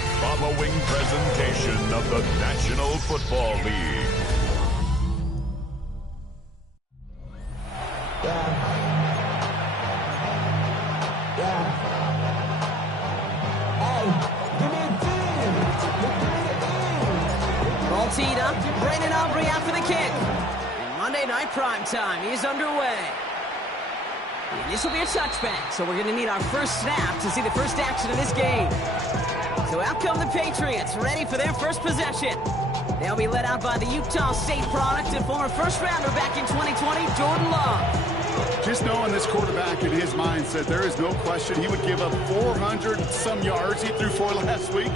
The following presentation of the National Football League. All teed up, Brandon Aubrey out for the kick. And Monday Night Primetime is underway. And this will be a touchback, so we're going to need our first snap to see the first action of this game. So out come the Patriots, ready for their first possession. They'll be led out by the Utah State product and former first-rounder back in 2020, Jordan Love. Just knowing this quarterback in his mindset, there is no question he would give up 400-some yards he threw for last week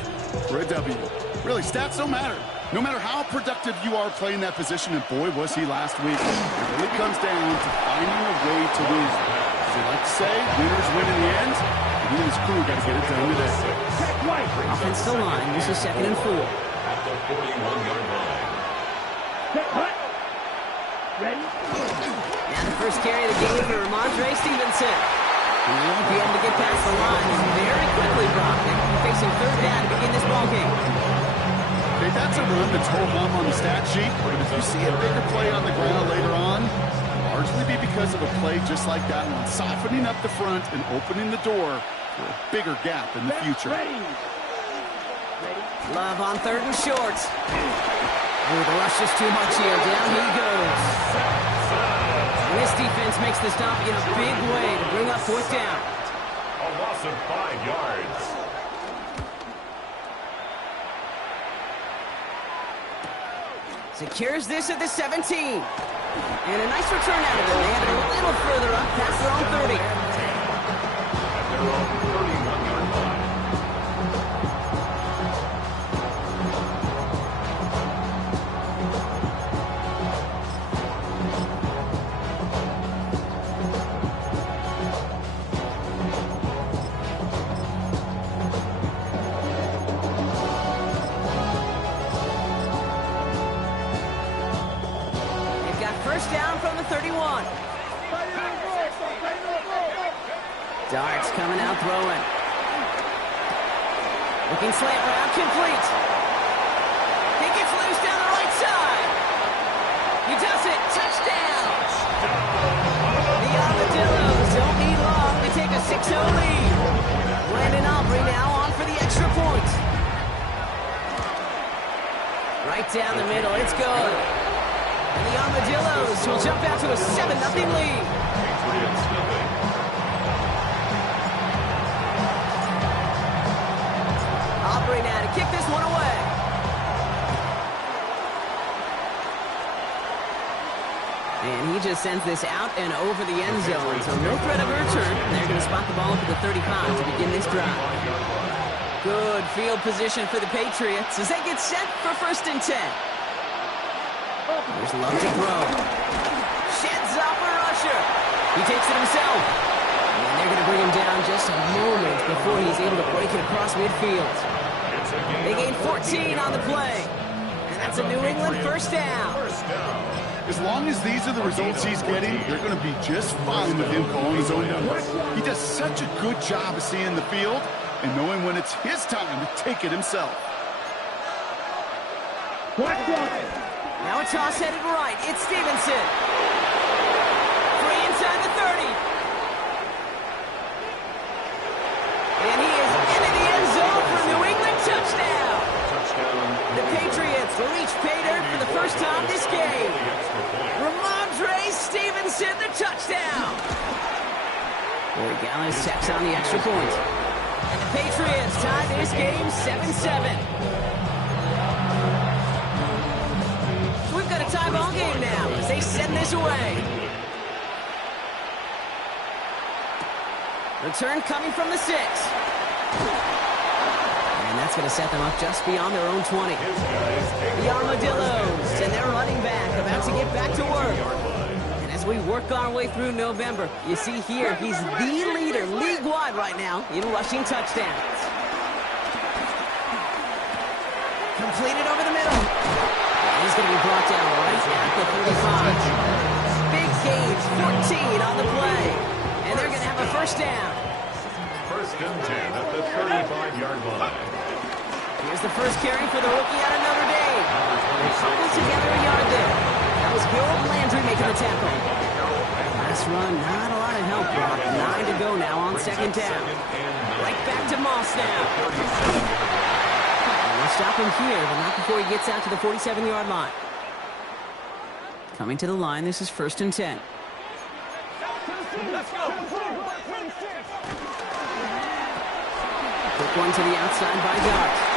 for a W. Really, stats don't matter. No matter how productive you are playing that position, and boy, was he last week, it really comes down to finding a way to win. As they like to say, winners win in the end. And he and his crew got to get it done today. Offensive line, this is 2nd and 4. At the 41-yard line. Ready? Now the first carry of the game for Ramondre Stevenson. He won't be able to get past the line. He's very quickly blocked. Facing 3rd down to begin this ballgame. Okay, that's a run that's ho-hum on the stat sheet, but if you see a bigger play on the ground later on, largely be because of a play just like that one, softening up the front and opening the door for a bigger gap in the future. Love on 3rd and short. Oh, the rush is too much here. Down he goes. And this defense makes the stop in a big way to bring up 4th down. A loss of 5 yards. Secures this at the 17. And a nice return out of it. They have it a little further up past their own 30. At their own 31-yard line. First down from the 31. Darts coming out throwing. Looking slant route, complete. He gets loose down the right side. He does it. Touchdown. The Armadillos don't need long to take a 6-0 lead. Brandon Aubrey now on for the extra point. Right down the middle. It's good. And the Armadillos will jump out to a 7-0 lead. Patriots nothing. Aubrey now to kick this one away. And he just sends this out and over the end zone. So no threat of a return. They're going to spot the ball for the 35 to begin this drive. Good field position for the Patriots as they get set for 1st and 10. There's Love to throw. Sheds off a rusher. He takes it himself. And they're going to bring him down just a moment before he's able to break it across midfield. They gain 14 on the play. And that's a New England first down. As long as these are the results he's getting, they're going to be just fine with him calling his own number. He does such a good job of seeing the field and knowing when it's his time to take it himself. Now a toss headed right. It's Stevenson. Free inside the 30. And he is into the end zone for a New England touchdown. The Patriots reach pay dirt for the first time this game. Ramondre Stevenson, the touchdown. Corey Gallis checks on the extra point. And the Patriots tie this game 7-7. We've got a tie ball game now as they send this away. Return coming from the 6. And that's going to set them up just beyond their own 20. The Armadillos and their running back about to get back to work. And as we work our way through November, you see here he's the leader league-wide right now in rushing touchdowns. Completed over the middle. He's going to be brought down right at the 35. Big gain, 14 on the play. And they're going to have a first down. First and 10 at the 35-yard line. the first carry for the rookie out of Notre Dame. They cobbled together a yard there. That was Harold Landry making the tackle. Last run, not a lot of help, Brock. 9 to go now on second down. Right back to Moss now. We'll stop him here, but not before he gets out to the 47-yard line. Coming to the line, this is 1st and 10. Quick one to the outside by Dart.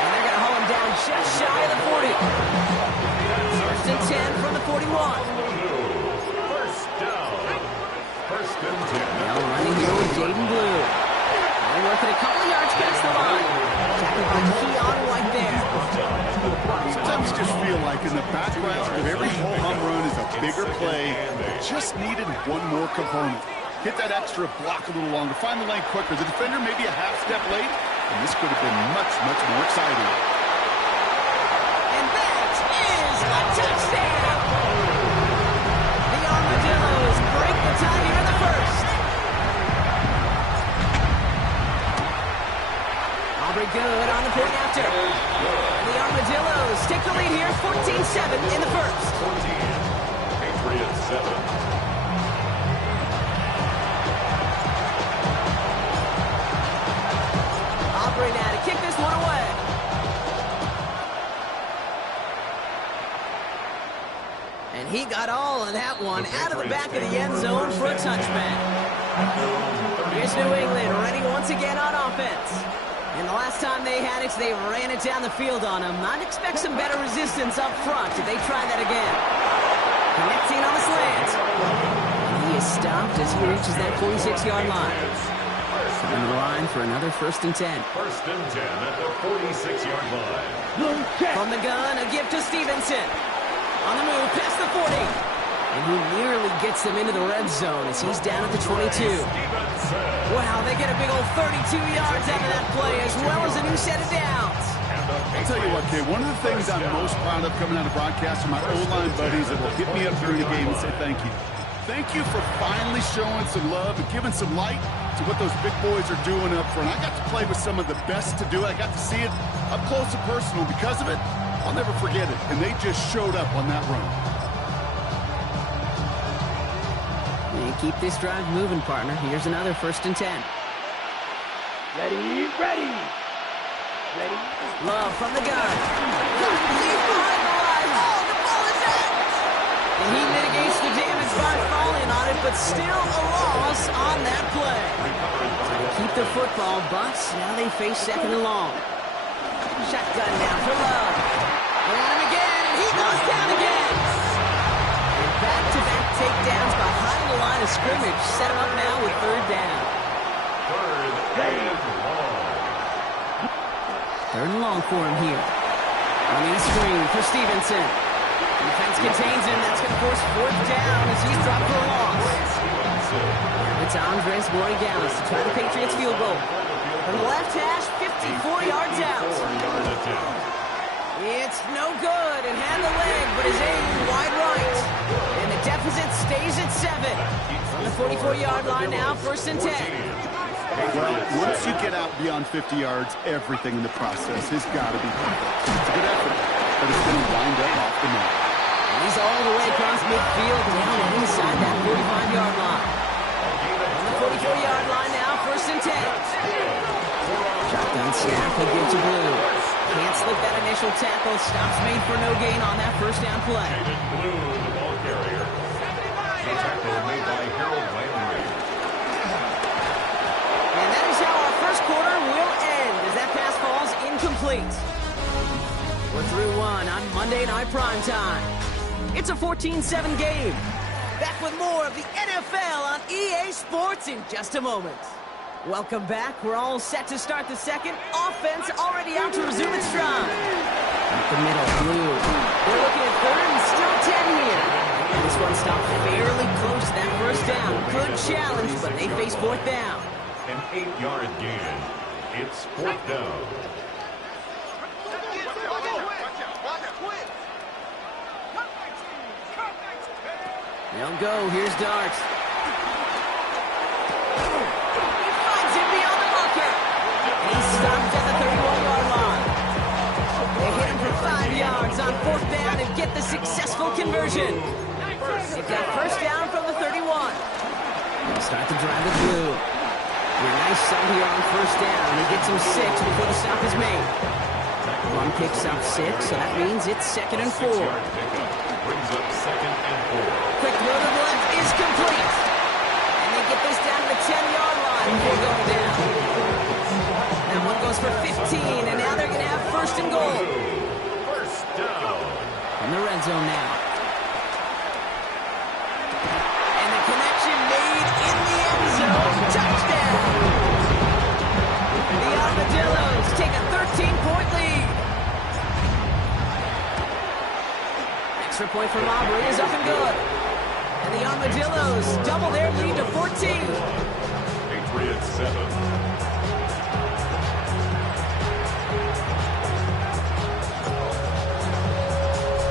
And they're going to haul him down just shy of the 40. 1st and 10 from the 41. First down. 1st and 10. Now running here with Jaden Blue. They're working a couple of yards past the line. Tackled by Keon White there. Sometimes you just feel like in the background of every home run is a bigger play that just needed one more component. Hit that extra block a little longer. Find the lane quicker. The defender maybe a half step late, and this could have been much, much more exciting. And that is a touchdown! The Armadillos break the tie here in the first. Aubrey Good on the point after. And the Armadillos take the lead here, 14-7 in the first. 14. Patriots 7. Aubrey now to kick this one away. And he got all of that one out of the back of the end zone for a touchback. Here's New England ready once again on offense. And the last time they had it, they ran it down the field on him. I'd expect some better resistance up front if they try that again. Connecting on the slant. And he is stopped as he reaches that 46-yard line. On the line for another 1st and 10. 1st and 10 at the 46-yard line. From the gun, a gift to Stevenson. On the move, past the 40. And he nearly gets them into the red zone as he's down at the 22. Wow, they get a big old 32 yards out of that play, as well as a new set of downs. I'll tell you what, kid, one of the things I'm most proud of coming out of broadcast are my O-line buddies that will hit me up during the game and say thank you. Thank you for finally showing some love and giving some light to what those big boys are doing up front. I got to play with some of the best to do it. I got to see it up close and personal. Because of it, I'll never forget it. And they just showed up on that run. And keep this drive moving, partner. Here's another 1st and 10. Ready, ready. Ready. Love from the gun. He's behind the line. Oh, the ball is out. And he mitigates the damage by falling on it, but still a loss on that play. So they keep the football, but now they face 2nd and long. Shotgun down for Love. They're on him again, and he goes down again. And back-to-back takedowns behind the line of scrimmage. Set him up now with 3rd down. 3rd and long. 3rd and long for him here. Running a screen for Stevenson. Defense contains him. That's going to force 4th down as he's dropped for a loss. It's Andres Borregales to try the Patriots field goal. From the left hash, 54 yards out. It's no good and had the leg, but is aimed wide right. And the deficit stays at 7. On the 44-yard line now, 1st and 10. Well, once you get out beyond 50 yards, everything in the process has got to be perfect. It's a good effort, but it's going to wind up off the mark. He's all the way across midfield, down and inside that 45-yard line. On the 44-yard line now, 1st and 10. Shotgun snap, he'll give to Blue. Can't slip that initial tackle. Stops made for no gain on that 1st down play. David Blue, the ball carrier. The tackle made by Harold Landry. And that is how our first quarter will end as that pass falls incomplete. We're through one on Monday Night Primetime. It's a 14-7 game. Back with more of the NFL on EA Sports in just a moment. Welcome back. We're all set to start the second. Offense already out to resume its stride. Up the middle, Blue. They're looking at 3rd and still 10 here. And this one stopped fairly close to that 1st down. Good challenge, but they face 4th down. An 8-yard gain. It's 4th down. They'll go. Here's Dart. He finds him beyond the marker. He's stopped at the 31-yard line. conversion. They've got first down from the 31. They'll start the drive with Blue. A nice sub here on first down. He gets him 6 before the stop is made. One picks up 6, so that means it's 2nd and 4. Brings up 2nd and 4. Quick throw to the left is complete. And they get this down to the 10-yard line before going down. That one goes for 15, and now they're going to have first and goal. First down. In the red zone now. And the connection made in the end zone. Touchdown. The Armadillos take a 13-point lead. Extra point from Aubrey is up and good. And the Armadillos double their lead to 14. Patriots 7.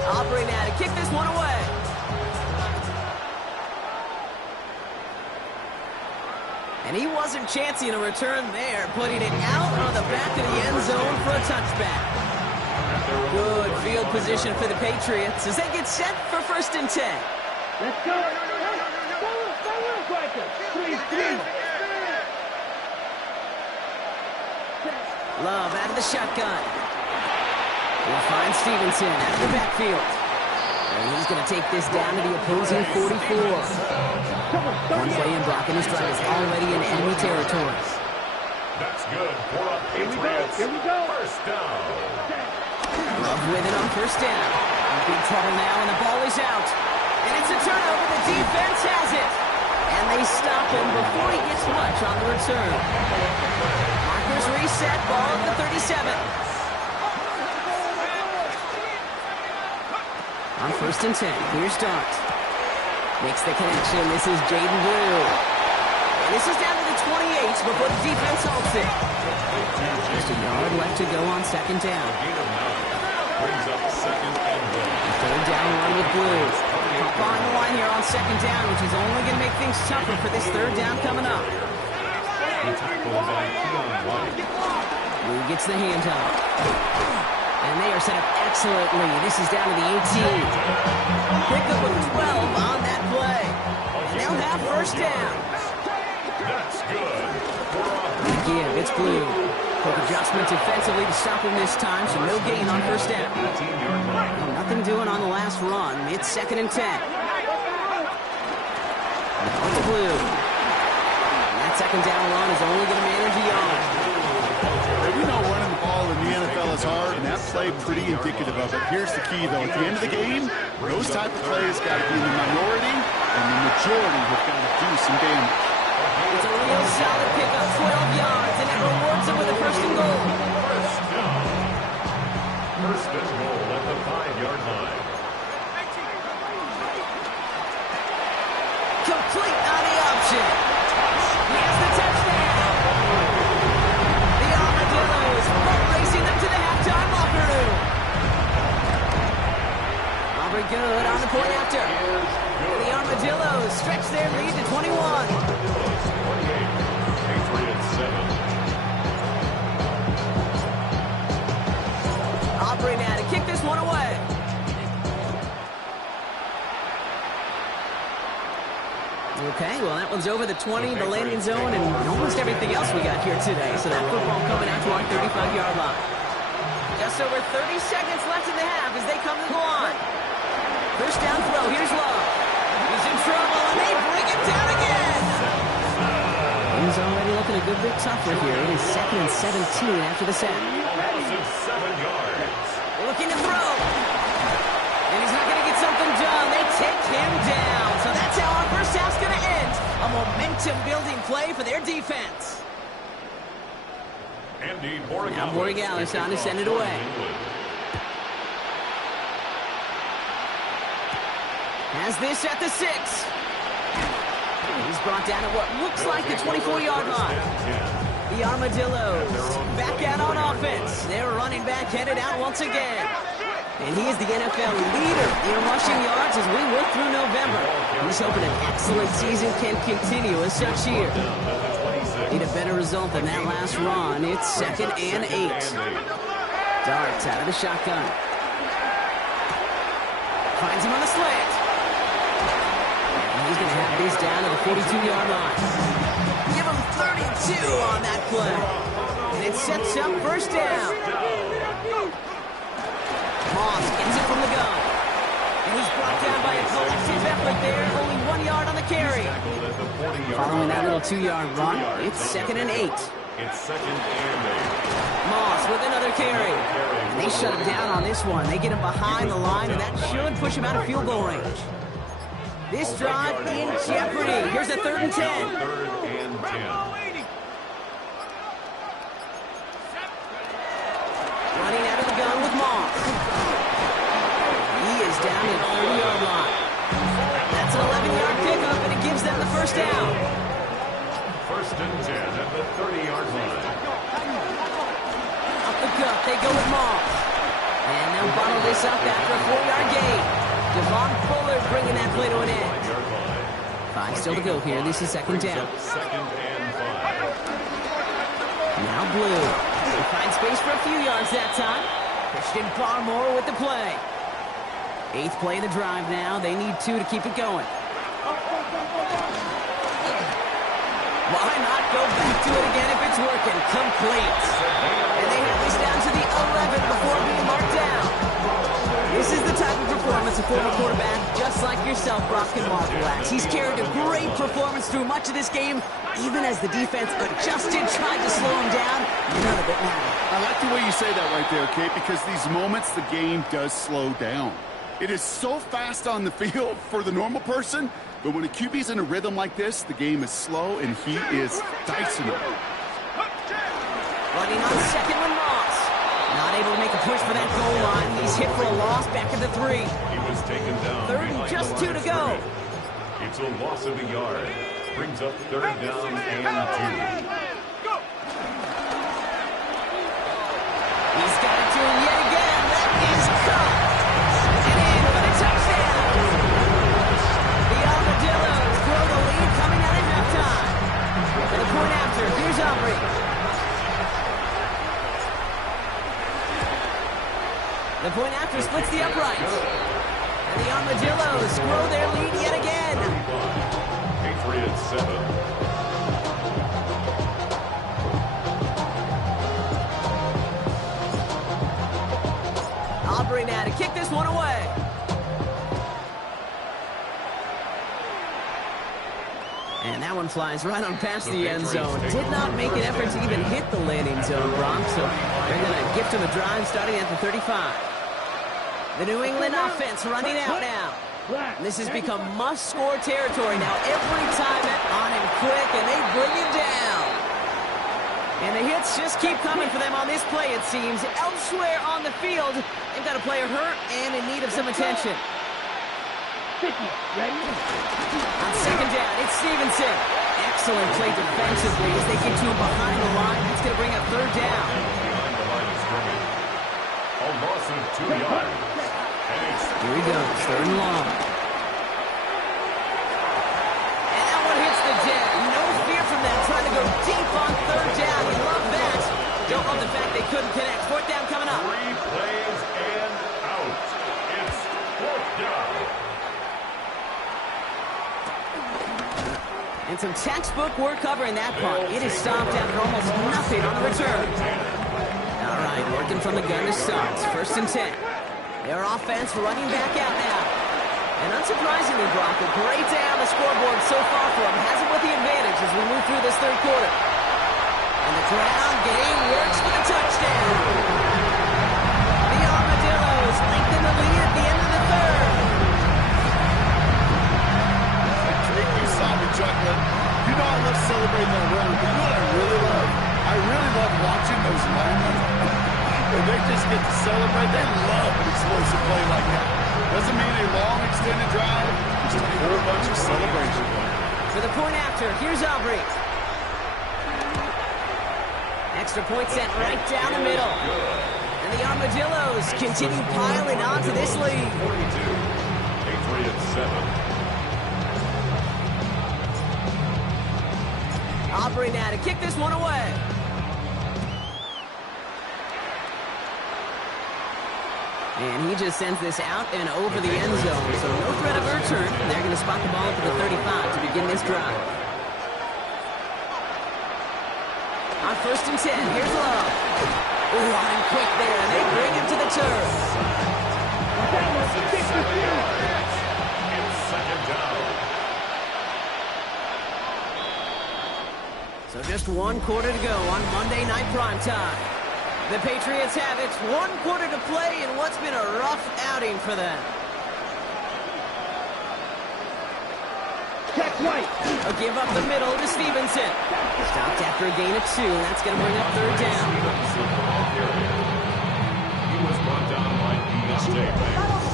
Aubrey now to kick this one away. And he wasn't chancing a return there, putting it out on the back of the end zone for a touchback. Good field position for the Patriots as they get set for first and 10. Let's go. Love out of the shotgun. We'll find Stevenson out of the backfield. And he's going to take this down to the opposing 44. One play in blocking his drive is already in enemy territory. That's good for a Patriots. Here we go. First down. Love with it on first down. In big trouble now, and the ball is out. And it's a turnover. The defense has it. And they stop him before he gets much on the return. Markers reset, ball at the 37. On first and 10, here's Dart. Makes the connection. This is Jaden Blue. And this is down to the 28 before the defense halts it. Just a yard left to go on second down. Brings up 2nd and 1. Third down run with Blue. Up on the line here on second down, which is only going to make things tougher for this third down coming up. He tackled by Keon White. Blue gets the handoff. And they are set up excellently. This is down to the 18. Pick up with 12 on that play. And they'll have first down. That's good for a Give, it's Blue. Quick adjustment defensively to stop him this time, so no gain on first down. 18-yard line. Well, nothing doing on the last run. It's 2nd and 10. It's Blue. And that second down run is only going to manage a yard. We know running the ball in the NFL is hard, and that play pretty indicative of it. Here's the key, though. At the end of the game, those type of plays got to be in the minority, and the majority have got to do some damage. It's a real solid pickup, 12 yards, and it rewards him with a first and goal. First down. First and goal at the 5-yard line. Complete on the option. He has the touchdown. The Armadillos boat racing them to the halftime locker room. Aubrey good on the point after. And the Armadillos stretch their lead to 21. 28. Patriots 7. Aubrey now to kick this one away. Okay, well, that one's over the 20, the landing zone, and almost everything else we got here today. So that football coming out to our 35-yard line. Just over 30 seconds left in the half as they come to the line. First down throw, here's Love. He's in trouble, and they bring it down again. He's already looking a good bit tougher here. It is 2nd and 17 after the sack. Massive 7 yards. Looking to throw. And he's not going to get something done. They take him down. So that's how our first half's going to end. A momentum-building play for their defense. Andy Borregales. Now Borregales on to send it away. Has this at the 6. He's brought down at what looks like the 24-yard line. The Armadillos back out on offense. Their running back headed out once again. And he is the NFL leader in rushing yards as we work through November. He's hoping an excellent season can continue as such here. Need a better result than that last run. It's 2nd and 8. Darts out of the shotgun. Finds him on the slant. And he's going to have this down to the 42-yard line. Give him 32 on that play. And it sets up first down. Moss gets it from the gun. And he's brought down by a collective effort there. Only 1 yard on the carry. Following that little 2-yard run, it's 2nd and 8. It's 2nd and 8. Moss with another carry. And they shut him down on this one. They get him behind the line, and that should push him out of field goal range. This drive in jeopardy. Here's a 3rd and 10. 3rd and 10. Running out of the gun with Moss. He is down to the 30-yard line. That's an 11-yard pickup, and it gives them the first down. 1st and 10 at the 30-yard line. Up the gut, they go with Moss. And they'll bottle this up after a 4-yard gain. Devon Fuller bringing that play to an end. 5 still to go here. This is 2nd down. 2nd and 5. Now Blue. They find space for a few yards that time. Christian Barmore with the play. 8th play of the drive now. They need 2 to keep it going. Why not go back to it again if it's working? Complete. And they have this down to the 11 before being marked down. This is the type of performance a former quarterback, just like yourself, Brock, can marvel at. He's carried a great performance through much of this game, even as the defense adjusted, tried to slow him down. None of it mattered. I like the way you say that right there, Kate, because these moments the game does slow down. It is so fast on the field for the normal person, but when a QB's in a rhythm like this, the game is slow and he is dicing it. Running on 2nd with Moss. Not able to make a push for that goal line. He's hit for a loss back at the 3. He was taken down. 3rd and just 2 to go. It's a loss of a yard. Brings up 3rd down and 2. He's got it to him yet again. That is caught. And in for the touchdown. The Armadillos throw the lead coming out at halftime. For the point after, here's Aubrey. The point after splits the uprights. And the Armadillos grow their lead yet again. Patriots 7. Aubrey now to kick this one away. And that one flies right on past the end zone. Did not make an effort to even hit the landing zone, Brock. So they're going to gift him a drive starting at the 35. The New England offense running out now. This has become must-score territory now. Every time they're on him quick, and they bring him down. And the hits just keep coming for them on this play, it seems. Elsewhere on the field, they've got a player hurt and in need of some attention. 50, ready? On 2nd down, it's Stevenson. Excellent play defensively as they get to him behind the line. That's going to bring up 3rd down. Behind the line of scrimmage. A loss of 2 yards. And it's Here he goes, 3rd and long. And that one hits the deck. No fear from them, trying to go deep on 3rd down. You love that. Don't love the fact they couldn't connect. 4th down coming up. 3 plays and out. It's 4th down. And some textbook work covering that punt. It is stopped after almost nothing on the return. All right, working from the gun to start. 1st and 10. Their offense running back out now. And unsurprisingly, Brock, a great day on the scoreboard so far for them. Has it with the advantage as we move through this 3rd quarter. And the ground game works for the touchdown. The Armadillos lengthen the lead at the end of the 3rd. You saw me juggling. You know I love celebrating that run, but you know what I really love? I really love watching those linemen. And they just get to celebrate. They love an explosive play like that. Doesn't mean a long extended drive, just a whole bunch of celebration. For the point after, here's Aubrey. Extra point sent right down the middle. And the Armadillos continue piling onto this lead. 42. Patriots 7. Aubrey now to kick this one away. And he just sends this out and over the end zone. So no threat of a return. They're going to spot the ball up at the 35 to begin this drive. On 1st and 10, here's Love. Ooh, on quick there. They bring him to the turf. It's second down. So just 1 quarter to go on Monday Night Primetime. The Patriots have it. 1 quarter to play in what's been a rough outing for them. Check White. A give up the middle to Stevenson. Stopped after a gain of 2, and that's going to bring up 3rd down. He was brought down by Deontay Banks.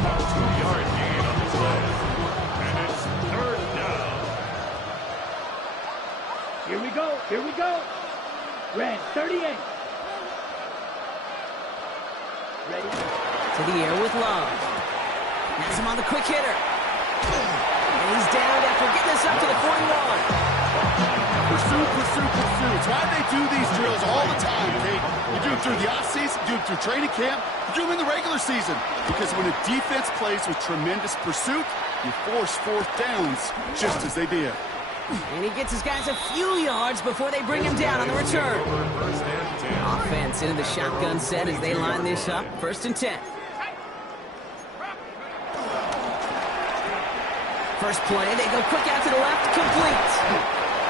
2-yard gain on the play. And it's 3rd down. Here we go. Here we go. Red 38. Ready? To the air with Love. Has him on the quick hitter. And he's down after getting this up to the 41. Pursue, pursue, pursue. It's why they do these drills all the time, Kate. You do them through the offseason, you do them through training camp, you do them in the regular season. Because when a defense plays with tremendous pursuit, you force 4th downs just as they did. And he gets his guys a few yards before they bring him down on the return. Offense into the shotgun set as they line this up. 1st and 10. First play, they go quick out to the left, complete.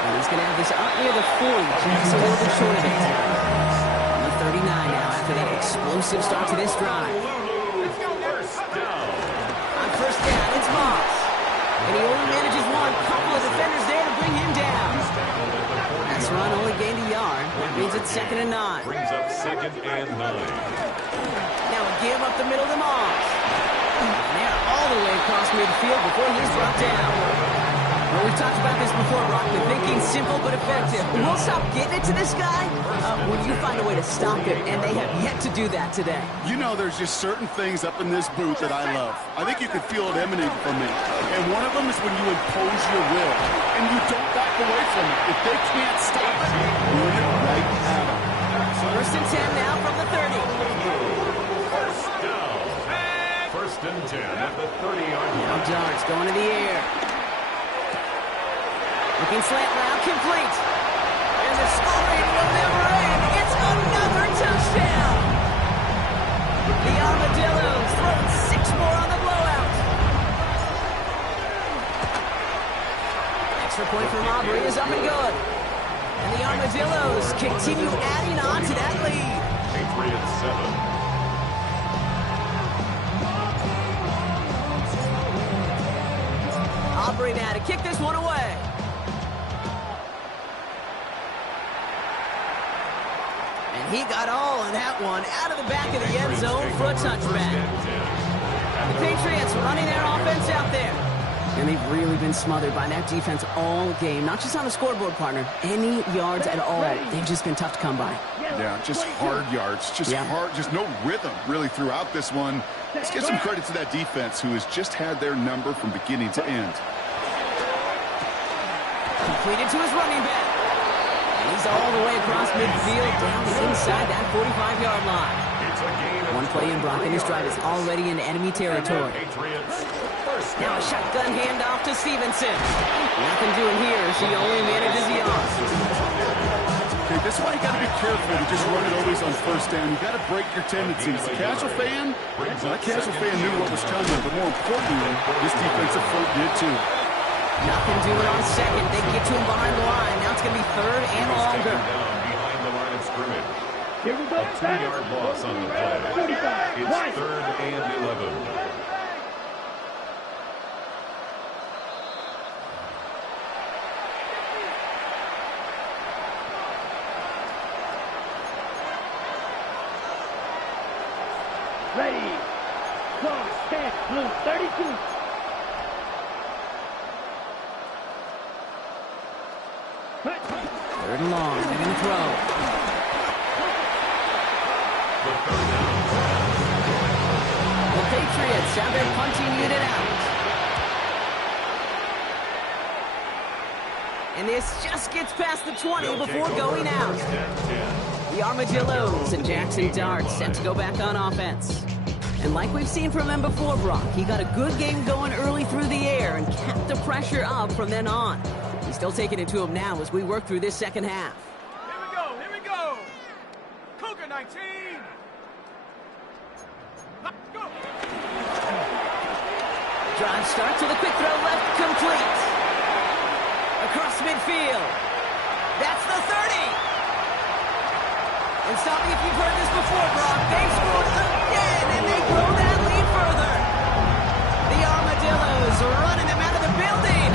And he's going to have this up near the 40, just a little bit short of it. On the 39 now after that explosive start to this drive. On 1st down, it's Moss. And he only manages one. Couple of defenders there to bring him down. That's run only gained a yard. That means it's 2nd and 9. Brings up 2nd and 9. Now a give up the middle to Moss. And they're all the way across midfield before he's brought down. Well, we've talked about this before, Rock. The thinking simple but effective. We'll stop getting it to this guy when you find a way to stop him, and they have yet to do that today. You know, there's just certain things up in this booth that I love. I think you can feel it emanating from me. And one of them is when you impose your will, and you don't back away from it. If they can't stop it, run it right at them. 1st and 10 now from the 30. First down. 1st and 10 at the 30-yard line. Now Darts going to the air. Looking slant route, complete. And the scoring will never end. It's another touchdown. The Armadillos throwing 6 more on the blowout. Extra point from Aubrey is up and good. And the Armadillos continue adding on to that lead. Patriots 7. Aubrey now to kick this one away. And he got all of that one out of the back of the end zone for a touchback. The Patriots running their offense out there. And they've really been smothered by that defense all game. Not just on the scoreboard, partner. Any yards at all. They've just been tough to come by. Yeah, just hard yards. Just hard, just no rhythm really throughout this one. Let's give some credit to that defense who has just had their number from beginning to end. Completed to his running back. And he's all the way across midfield down inside that 45-yard line. One play in Brock, and this drive is already in enemy territory. Now a shotgun handoff to Stevenson. Nothing doing here as he only manages yards. Okay, this is why you got to be careful to just run it always on 1st down. You got to break your tendencies. The casual fan, that casual fan knew what was coming, but more importantly, this defensive front did too. Nothing doing on 2nd. They get to him behind the line. Now it's going to be 3rd and longer. Behind the line of scrimmage. Here we go. A 2-yard loss on the play. 45. It's 3rd and 11. Ready. Go. Stand. Blue 32. Cut. 3rd and long. They're going to throw. The Patriots have their punting unit out. And this just gets past the 20 before going out. The Armadillos and Jackson Dart set to go back on offense. And like we've seen from him before, Brock, he got a good game going early through the air and kept the pressure up from then on. He's still taking it to him now as we work through this second half. Here we go. Cougar 19. Let's go. Drive start to the quick throw left, complete. Across midfield. That's the 30. And stop me if you've heard this before, Brock. They've scored again, and they grow that lead further. The Armadillos are running them out of the building.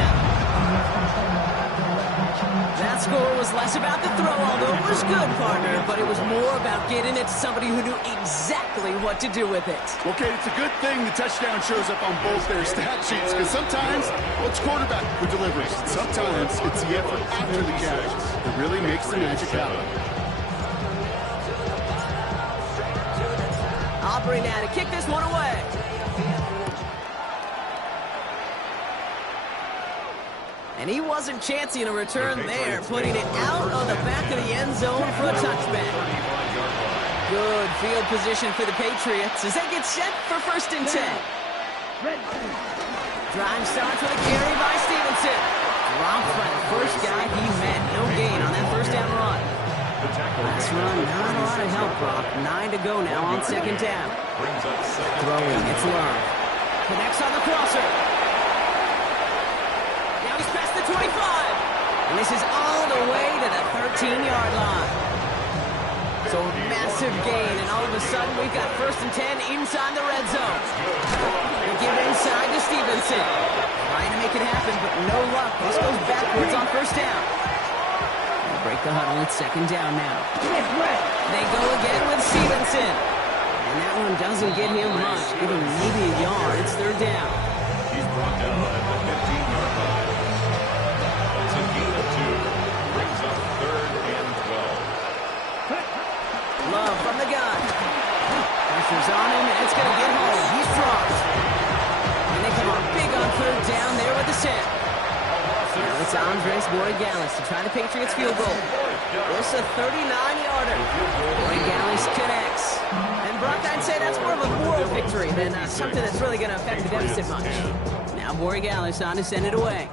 That score was less about the throw, although it was good, partner, but it was more about getting it to somebody who knew exactly what to do with it. Okay, it's a good thing the touchdown shows up on both their stat sheets, because sometimes, well, it's quarterback who delivers. Sometimes it's the effort after the catch that really makes the magic happen. Aubrey now to kick this one away. And he wasn't chancing a return there, putting it out on the back of the end zone for a touchback. Good field position for the Patriots as they get set for 1st and 10. Drive starts with a carry by Stevenson. Dropped by the first guy he met. No gain on that first down run. Last run, not a lot of help, Brock. 9 to go now on 2nd down. Throwing, it's Love. Connects on the crosser. Now he's past the 25. And this is all the way to the 13-yard line. So a massive gain, and all of a sudden we've got 1st and 10 inside the red zone. They give inside to Stevenson. Trying to make it happen, but no luck. This goes backwards on 1st down. They break the huddle. It's 2nd down now. They go again with Stevenson. And that one doesn't get him much. Give him maybe a yard. It's 3rd down. He's brought down at the 15-yard line. That's a gain of 2. Brings up 3rd and 12. Love from the gun. Pressure's on him, and it's going to get home. He's dropped. And they come up big on 3rd down there with the set. Now it's Andres Borregales to try the Patriots field goal. This is a 39-yarder. Borregales connects. And Brock, I'd say that's more of a moral victory than something that's really going to affect the deficit much. Now Borregales on to send it away.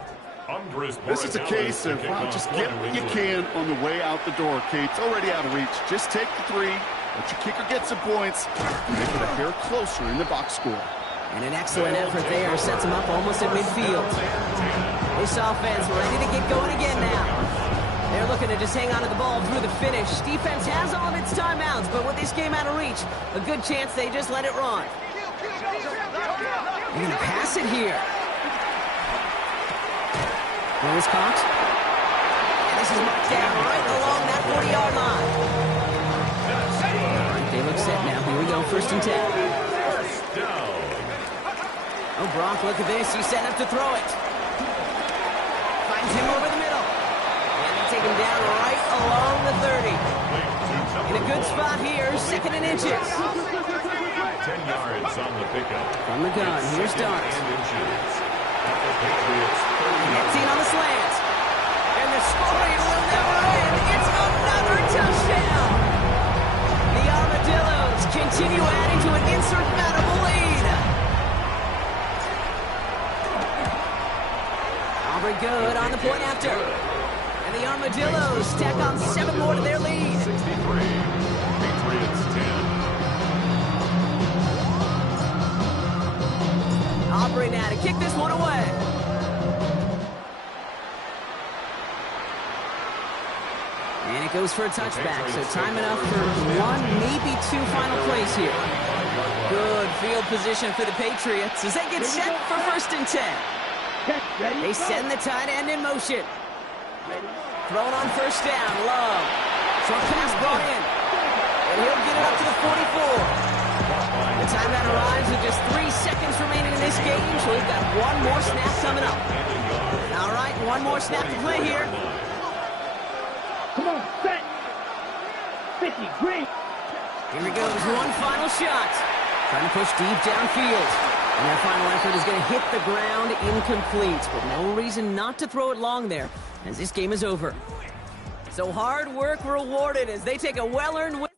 This is a case of, well, just get what you can on the way out the door, Kate. It's already out of reach. Just take the 3, let your kicker get some points, and make it a hair closer in the box score. And an excellent effort there sets him up almost at midfield. This offense ready to get going again now. They're looking to just hang on to the ball through the finish. Defense has all of its timeouts, but with this game out of reach, a good chance they just let it run. They're going to pass it here. Lewis Cox. And this is marked down right along that 40-yard line. All right, they look set now. Here we go, 1st and 10. Oh, Brock, look at this. He's set up to throw it. Finds him over the middle. And they take him down right along the 30. In a good spot here, 2nd and inches. 10 yards on the pickup. From the gun, here's Dart. Gets in on the slant. And the scoring will never end. It's another touchdown. The Armadillos continue adding to an insurmountable lead. Aubrey good on the point after. And the Armadillos tack on 7 more to their lead. 63. Patriots 10. Aubrey now to kick this one away. And it goes for a touchback, so time enough for 1, maybe 2 final plays here. Good field position for the Patriots as they get set for 1st and 10. They send the tight end in motion. Thrown on 1st down, Love. Short pass brought in. And he'll get it up to the 44. The timeout arrives with just 3 seconds remaining in this game, so we've got 1 more snap coming up. All right, 1 more snap to play here. Come on, set. 50, green. Here he goes, 1 final shot. Trying to push deep downfield. And that final effort is going to hit the ground incomplete, but no reason not to throw it long there, as this game is over. So hard work rewarded as they take a well-earned win.